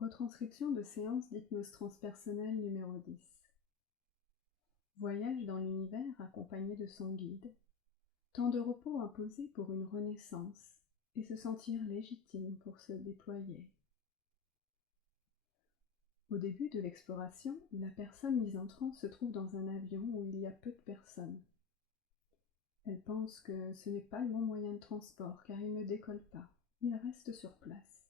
Retranscription de séance d'hypnose transpersonnelle numéro 10. Voyage dans l'univers accompagné de son guide. Temps de repos imposé pour une renaissance et se sentir légitime pour se déployer. Au début de l'exploration, la personne mise en transe se trouve dans un avion où il y a peu de personnes. Elle pense que ce n'est pas le bon moyen de transport car il ne décolle pas, il reste sur place.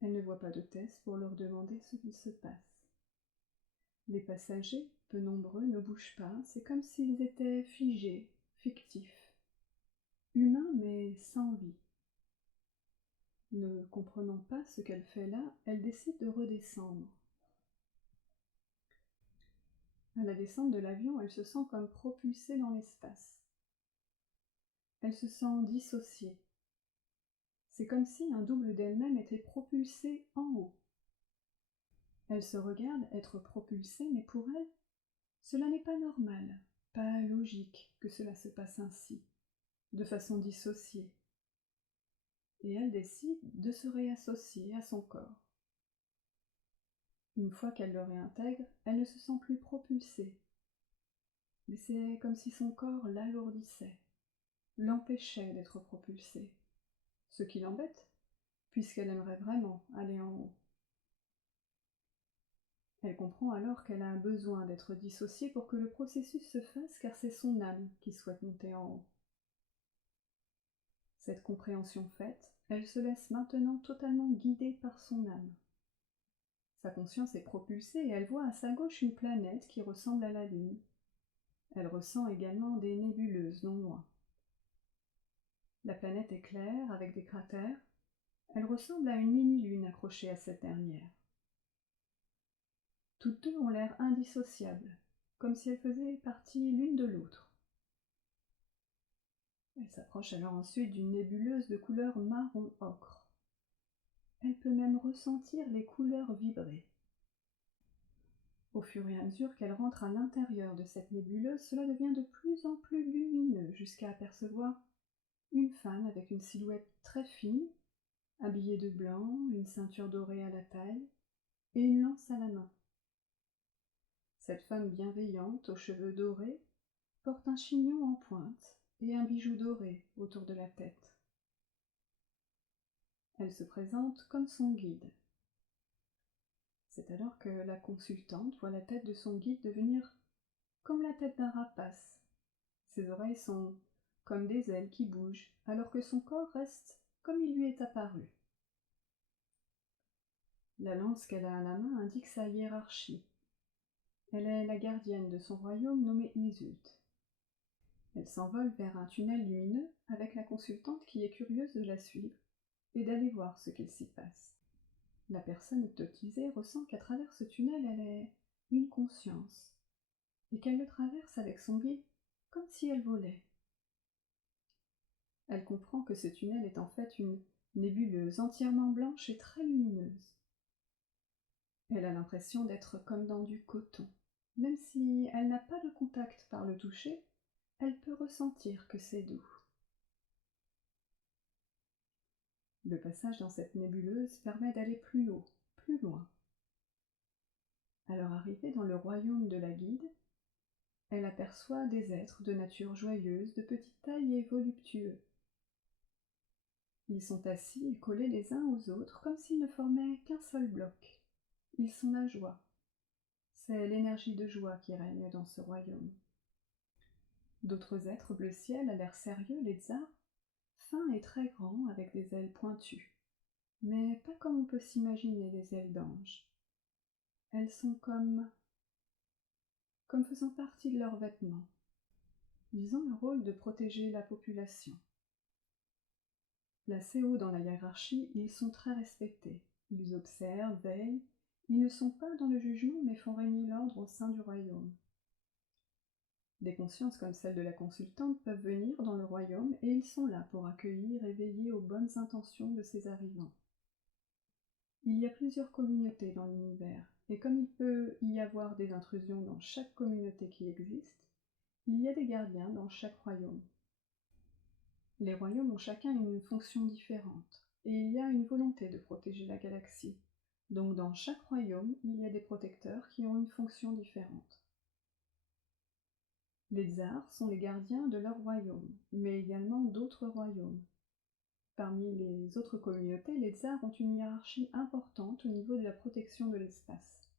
Elle ne voit pas d'hôtesse pour leur demander ce qu'il se passe. Les passagers, peu nombreux, ne bougent pas, c'est comme s'ils étaient figés, fictifs, humains mais sans vie. Ne comprenant pas ce qu'elle fait là, elle décide de redescendre. À la descente de l'avion, elle se sent comme propulsée dans l'espace. Elle se sent dissociée. C'est comme si un double d'elle-même était propulsé en haut. Elle se regarde être propulsée, mais pour elle, cela n'est pas normal, pas logique que cela se passe ainsi, de façon dissociée. Et elle décide de se réassocier à son corps. Une fois qu'elle le réintègre, elle ne se sent plus propulsée. Mais c'est comme si son corps l'alourdissait, l'empêchait d'être propulsée. Ce qui l'embête, puisqu'elle aimerait vraiment aller en haut. Elle comprend alors qu'elle a un besoin d'être dissociée pour que le processus se fasse, car c'est son âme qui souhaite monter en haut. Cette compréhension faite, elle se laisse maintenant totalement guider par son âme. Sa conscience est propulsée et elle voit à sa gauche une planète qui ressemble à la Lune. Elle ressent également des nébuleuses non loin. La planète est claire, avec des cratères. Elle ressemble à une mini-lune accrochée à cette dernière. Toutes deux ont l'air indissociables, comme si elles faisaient partie l'une de l'autre. Elle s'approche alors ensuite d'une nébuleuse de couleur marron ocre. Elle peut même ressentir les couleurs vibrer. Au fur et à mesure qu'elle rentre à l'intérieur de cette nébuleuse, cela devient de plus en plus lumineux jusqu'à apercevoir une femme avec une silhouette très fine, habillée de blanc, une ceinture dorée à la taille et une lance à la main. Cette femme bienveillante, aux cheveux dorés, porte un chignon en pointe et un bijou doré autour de la tête. Elle se présente comme son guide. C'est alors que la consultante voit la tête de son guide devenir comme la tête d'un rapace. Ses oreilles sont comme des ailes qui bougent, alors que son corps reste comme il lui est apparu. La lance qu'elle a à la main indique sa hiérarchie. Elle est la gardienne de son royaume nommé Isult. Elle s'envole vers un tunnel lumineux avec la consultante qui est curieuse de la suivre et d'aller voir ce qu'il s'y passe. La personne hypnotisée ressent qu'à travers ce tunnel, elle est une conscience et qu'elle le traverse avec son guide comme si elle volait. Elle comprend que ce tunnel est en fait une nébuleuse entièrement blanche et très lumineuse. Elle a l'impression d'être comme dans du coton. Même si elle n'a pas de contact par le toucher, elle peut ressentir que c'est doux. Le passage dans cette nébuleuse permet d'aller plus haut, plus loin. À leur arrivée dans le royaume de la guide, elle aperçoit des êtres de nature joyeuse, de petite taille et voluptueux. Ils sont assis et collés les uns aux autres comme s'ils ne formaient qu'un seul bloc. Ils sont la joie. C'est l'énergie de joie qui règne dans ce royaume. D'autres êtres bleu ciel à l'air sérieux, les tsars, fins et très grands avec des ailes pointues. Mais pas comme on peut s'imaginer des ailes d'ange. Elles sont comme faisant partie de leurs vêtements. Ils ont le rôle de protéger la population. Placés haut dans la hiérarchie, ils sont très respectés. Ils observent, veillent, ils ne sont pas dans le jugement mais font régner l'ordre au sein du royaume. Des consciences comme celle de la consultante peuvent venir dans le royaume et ils sont là pour accueillir et veiller aux bonnes intentions de ces arrivants. Il y a plusieurs communautés dans l'univers, et comme il peut y avoir des intrusions dans chaque communauté qui existe, il y a des gardiens dans chaque royaume. Les royaumes ont chacun une fonction différente, et il y a une volonté de protéger la galaxie. Donc dans chaque royaume, il y a des protecteurs qui ont une fonction différente. Les tsars sont les gardiens de leur royaume, mais également d'autres royaumes. Parmi les autres communautés, les tsars ont une hiérarchie importante au niveau de la protection de l'espace.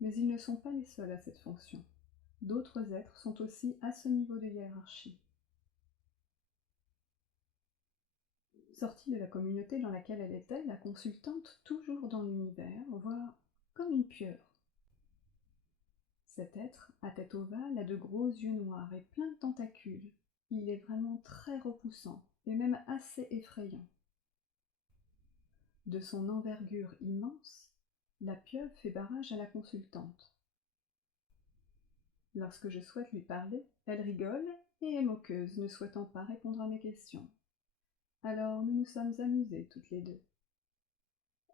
Mais ils ne sont pas les seuls à cette fonction. D'autres êtres sont aussi à ce niveau de hiérarchie. Sortie de la communauté dans laquelle elle était, la consultante, toujours dans l'univers, voit comme une pieuvre. Cet être, à tête ovale, a de gros yeux noirs et plein de tentacules. Il est vraiment très repoussant, et même assez effrayant. De son envergure immense, la pieuvre fait barrage à la consultante. Lorsque je souhaite lui parler, elle rigole et est moqueuse, ne souhaitant pas répondre à mes questions. Alors nous nous sommes amusés toutes les deux.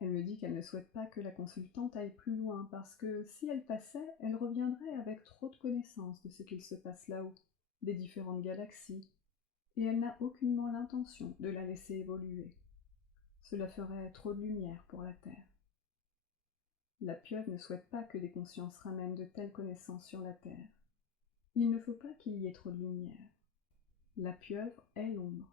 Elle me dit qu'elle ne souhaite pas que la consultante aille plus loin parce que si elle passait, elle reviendrait avec trop de connaissances de ce qu'il se passe là-haut, des différentes galaxies, et elle n'a aucunement l'intention de la laisser évoluer. Cela ferait trop de lumière pour la Terre. La pieuvre ne souhaite pas que des consciences ramènent de telles connaissances sur la Terre. Il ne faut pas qu'il y ait trop de lumière. La pieuvre est l'ombre.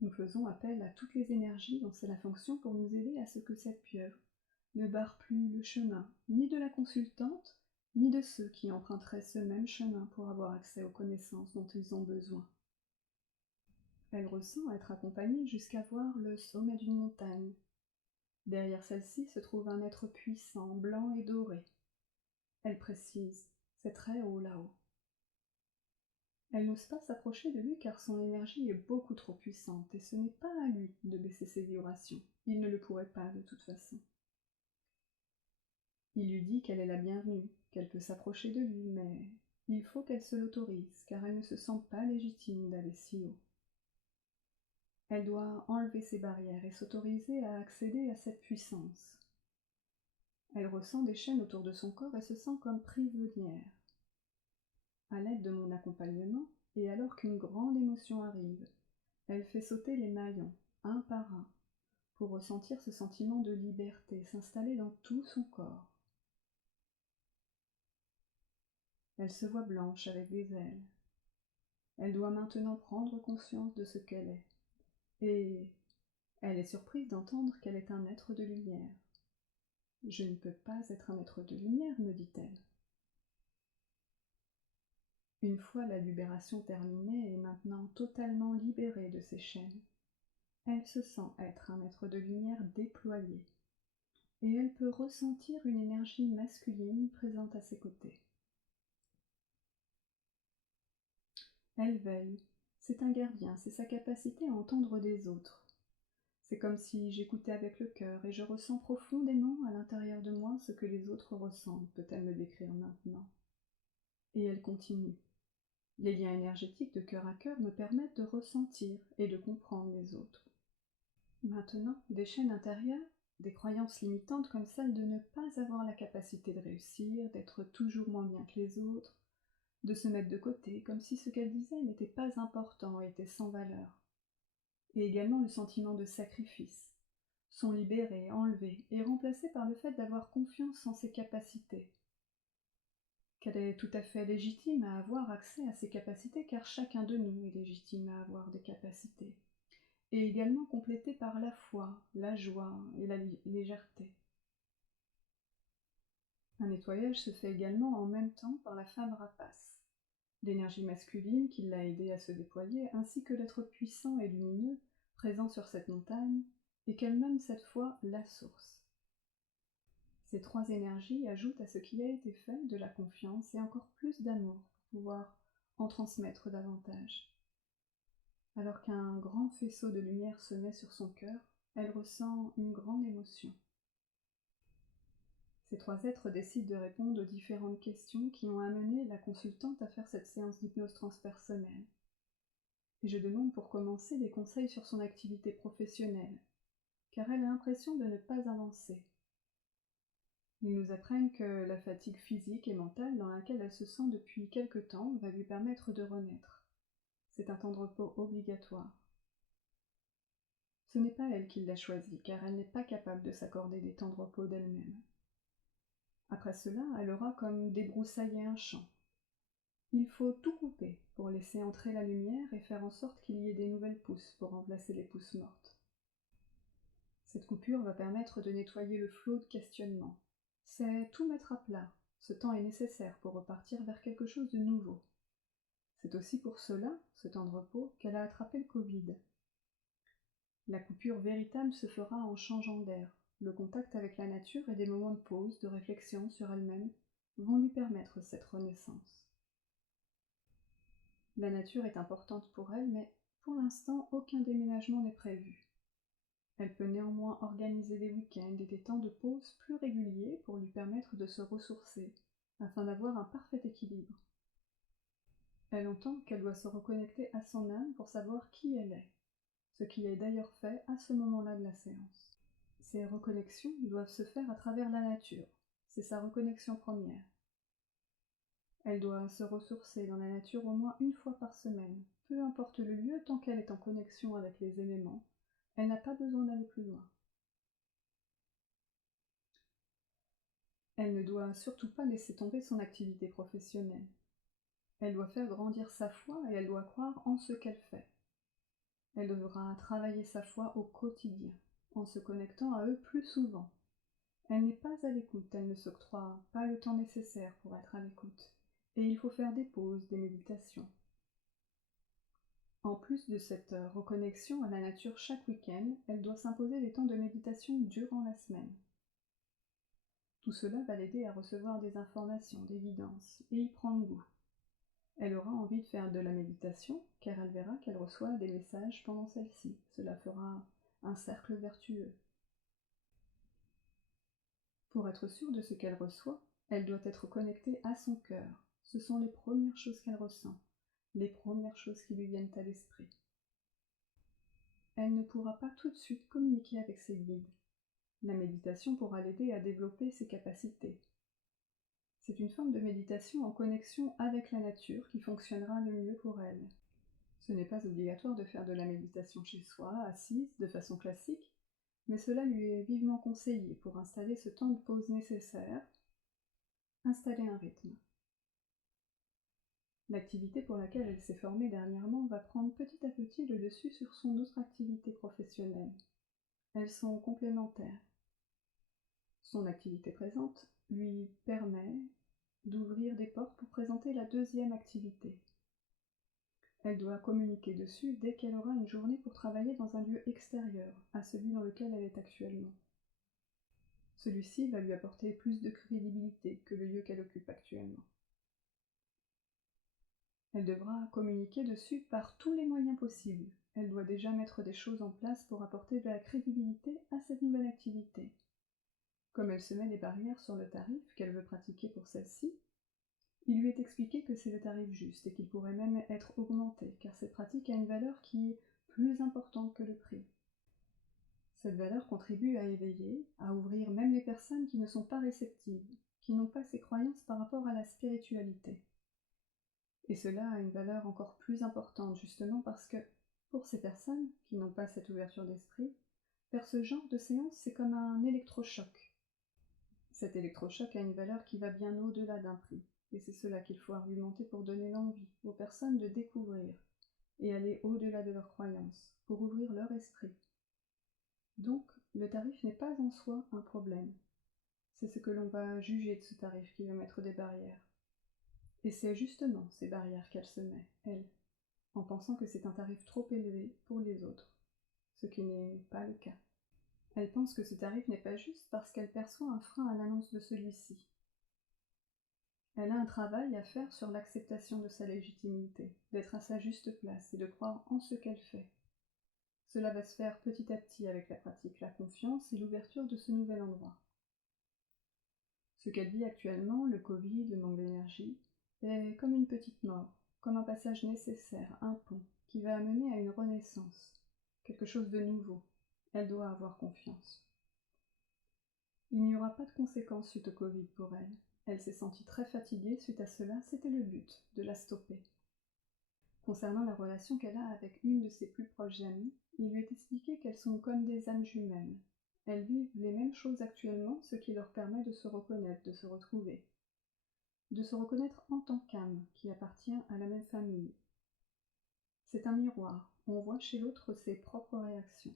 Nous faisons appel à toutes les énergies dont c'est la fonction pour nous aider à ce que cette pieuvre ne barre plus le chemin, ni de la consultante, ni de ceux qui emprunteraient ce même chemin pour avoir accès aux connaissances dont ils ont besoin. Elle ressent être accompagnée jusqu'à voir le sommet d'une montagne. Derrière celle-ci se trouve un être puissant, blanc et doré. Elle précise, c'est très haut là-haut. Elle n'ose pas s'approcher de lui car son énergie est beaucoup trop puissante et ce n'est pas à lui de baisser ses vibrations. Il ne le pourrait pas de toute façon. Il lui dit qu'elle est la bienvenue, qu'elle peut s'approcher de lui, mais il faut qu'elle se l'autorise car elle ne se sent pas légitime d'aller si haut. Elle doit enlever ses barrières et s'autoriser à accéder à cette puissance. Elle ressent des chaînes autour de son corps et se sent comme prisonnière. À l'aide de mon accompagnement, et alors qu'une grande émotion arrive, elle fait sauter les maillons, un par un, pour ressentir ce sentiment de liberté s'installer dans tout son corps. Elle se voit blanche avec des ailes. Elle doit maintenant prendre conscience de ce qu'elle est. Et elle est surprise d'entendre qu'elle est un être de lumière. « Je ne peux pas être un être de lumière, me dit-elle. » Une fois la libération terminée et maintenant totalement libérée de ses chaînes, elle se sent être un être de lumière déployé, et elle peut ressentir une énergie masculine présente à ses côtés. Elle veille, c'est un gardien, c'est sa capacité à entendre des autres. C'est comme si j'écoutais avec le cœur et je ressens profondément à l'intérieur de moi ce que les autres ressentent, peut-elle me décrire maintenant. Et elle continue. Les liens énergétiques de cœur à cœur me permettent de ressentir et de comprendre les autres. Maintenant, des chaînes intérieures, des croyances limitantes comme celle de ne pas avoir la capacité de réussir, d'être toujours moins bien que les autres, de se mettre de côté comme si ce qu'elle disait n'était pas important et était sans valeur. Et également le sentiment de sacrifice, sont libérés, enlevés et remplacés par le fait d'avoir confiance en ses capacités. Qu'elle est tout à fait légitime à avoir accès à ses capacités car chacun de nous est légitime à avoir des capacités, et également complétée par la foi, la joie et la légèreté. Un nettoyage se fait également en même temps par la femme rapace, l'énergie masculine qui l'a aidée à se déployer, ainsi que l'être puissant et lumineux présent sur cette montagne, et qu'elle nomme cette fois la source. Ces trois énergies ajoutent à ce qui a été fait de la confiance et encore plus d'amour pour pouvoir en transmettre davantage. Alors qu'un grand faisceau de lumière se met sur son cœur, elle ressent une grande émotion. Ces trois êtres décident de répondre aux différentes questions qui ont amené la consultante à faire cette séance d'hypnose transpersonnelle. Et je demande pour commencer des conseils sur son activité professionnelle, car elle a l'impression de ne pas avancer. Ils nous apprennent que la fatigue physique et mentale dans laquelle elle se sent depuis quelque temps va lui permettre de renaître. C'est un temps de repos obligatoire. Ce n'est pas elle qui l'a choisi, car elle n'est pas capable de s'accorder des temps de repos d'elle-même. Après cela, elle aura comme débroussaillé un champ. Il faut tout couper pour laisser entrer la lumière et faire en sorte qu'il y ait des nouvelles pousses pour remplacer les pousses mortes. Cette coupure va permettre de nettoyer le flot de questionnement. C'est tout mettre à plat. Ce temps est nécessaire pour repartir vers quelque chose de nouveau. C'est aussi pour cela, ce temps de repos, qu'elle a attrapé le Covid. La coupure véritable se fera en changeant d'air. Le contact avec la nature et des moments de pause, de réflexion sur elle-même vont lui permettre cette renaissance. La nature est importante pour elle, mais pour l'instant, aucun déménagement n'est prévu. Elle peut néanmoins organiser des week-ends et des temps de pause plus réguliers pour lui permettre de se ressourcer, afin d'avoir un parfait équilibre. Elle entend qu'elle doit se reconnecter à son âme pour savoir qui elle est, ce qui est d'ailleurs fait à ce moment-là de la séance. Ces reconnexions doivent se faire à travers la nature, c'est sa reconnexion première. Elle doit se ressourcer dans la nature au moins une fois par semaine, peu importe le lieu tant qu'elle est en connexion avec les éléments, elle n'a pas besoin d'aller plus loin. Elle ne doit surtout pas laisser tomber son activité professionnelle. Elle doit faire grandir sa foi et elle doit croire en ce qu'elle fait. Elle devra travailler sa foi au quotidien, en se connectant à eux plus souvent. Elle n'est pas à l'écoute, elle ne s'octroie pas le temps nécessaire pour être à l'écoute. Et il faut faire des pauses, des méditations. En plus de cette reconnexion à la nature chaque week-end, elle doit s'imposer des temps de méditation durant la semaine. Tout cela va l'aider à recevoir des informations, des guidances, et y prendre goût. Elle aura envie de faire de la méditation, car elle verra qu'elle reçoit des messages pendant celle-ci. Cela fera un cercle vertueux. Pour être sûre de ce qu'elle reçoit, elle doit être connectée à son cœur. Ce sont les premières choses qu'elle ressent, les premières choses qui lui viennent à l'esprit. Elle ne pourra pas tout de suite communiquer avec ses guides. La méditation pourra l'aider à développer ses capacités. C'est une forme de méditation en connexion avec la nature qui fonctionnera le mieux pour elle. Ce n'est pas obligatoire de faire de la méditation chez soi, assise, de façon classique, mais cela lui est vivement conseillé pour installer ce temps de pause nécessaire, installer un rythme. L'activité pour laquelle elle s'est formée dernièrement va prendre petit à petit le dessus sur son autre activité professionnelle. Elles sont complémentaires. Son activité présente lui permet d'ouvrir des portes pour présenter la deuxième activité. Elle doit communiquer dessus dès qu'elle aura une journée pour travailler dans un lieu extérieur à celui dans lequel elle est actuellement. Celui-ci va lui apporter plus de crédibilité que le lieu qu'elle occupe actuellement. Elle devra communiquer dessus par tous les moyens possibles. Elle doit déjà mettre des choses en place pour apporter de la crédibilité à cette nouvelle activité. Comme elle se met des barrières sur le tarif qu'elle veut pratiquer pour celle-ci, il lui est expliqué que c'est le tarif juste et qu'il pourrait même être augmenté, car cette pratique a une valeur qui est plus importante que le prix. Cette valeur contribue à éveiller, à ouvrir même les personnes qui ne sont pas réceptives, qui n'ont pas ces croyances par rapport à la spiritualité. Et cela a une valeur encore plus importante justement parce que, pour ces personnes qui n'ont pas cette ouverture d'esprit, faire ce genre de séance, c'est comme un électrochoc. Cet électrochoc a une valeur qui va bien au-delà d'un prix, et c'est cela qu'il faut argumenter pour donner l'envie aux personnes de découvrir et aller au-delà de leurs croyances, pour ouvrir leur esprit. Donc, le tarif n'est pas en soi un problème. C'est ce que l'on va juger de ce tarif qui va mettre des barrières. Et c'est justement ces barrières qu'elle se met, elle, en pensant que c'est un tarif trop élevé pour les autres, ce qui n'est pas le cas. Elle pense que ce tarif n'est pas juste parce qu'elle perçoit un frein à l'annonce de celui-ci. Elle a un travail à faire sur l'acceptation de sa légitimité, d'être à sa juste place et de croire en ce qu'elle fait. Cela va se faire petit à petit avec la pratique, la confiance et l'ouverture de ce nouvel endroit. Ce qu'elle vit actuellement, le Covid, le manque d'énergie, est comme une petite mort, comme un passage nécessaire, un pont, qui va amener à une renaissance, quelque chose de nouveau. Elle doit avoir confiance. Il n'y aura pas de conséquences suite au Covid pour elle. Elle s'est sentie très fatiguée suite à cela, c'était le but, de la stopper. Concernant la relation qu'elle a avec une de ses plus proches amies, il lui est expliqué qu'elles sont comme des âmes jumelles. Elles vivent les mêmes choses actuellement, ce qui leur permet de se reconnaître, de se retrouver. De se reconnaître en tant qu'âme qui appartient à la même famille. C'est un miroir, on voit chez l'autre ses propres réactions.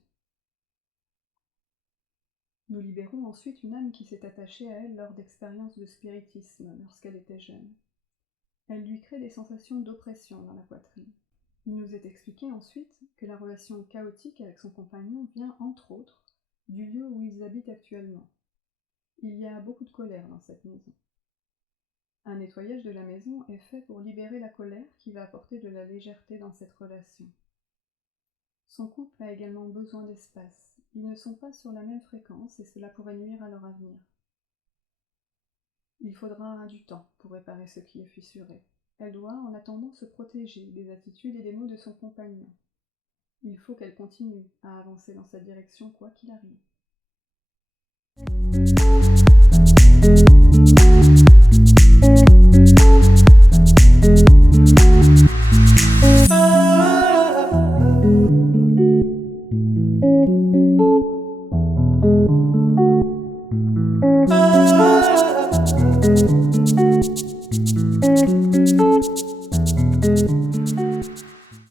Nous libérons ensuite une âme qui s'est attachée à elle lors d'expériences de spiritisme lorsqu'elle était jeune. Elle lui crée des sensations d'oppression dans la poitrine. Il nous est expliqué ensuite que la relation chaotique avec son compagnon vient, entre autres, du lieu où ils habitent actuellement. Il y a beaucoup de colère dans cette maison. Un nettoyage de la maison est fait pour libérer la colère qui va apporter de la légèreté dans cette relation. Son couple a également besoin d'espace. Ils ne sont pas sur la même fréquence et cela pourrait nuire à leur avenir. Il faudra du temps pour réparer ce qui est fissuré. Elle doit, en attendant, se protéger des attitudes et des mots de son compagnon. Il faut qu'elle continue à avancer dans sa direction quoi qu'il arrive.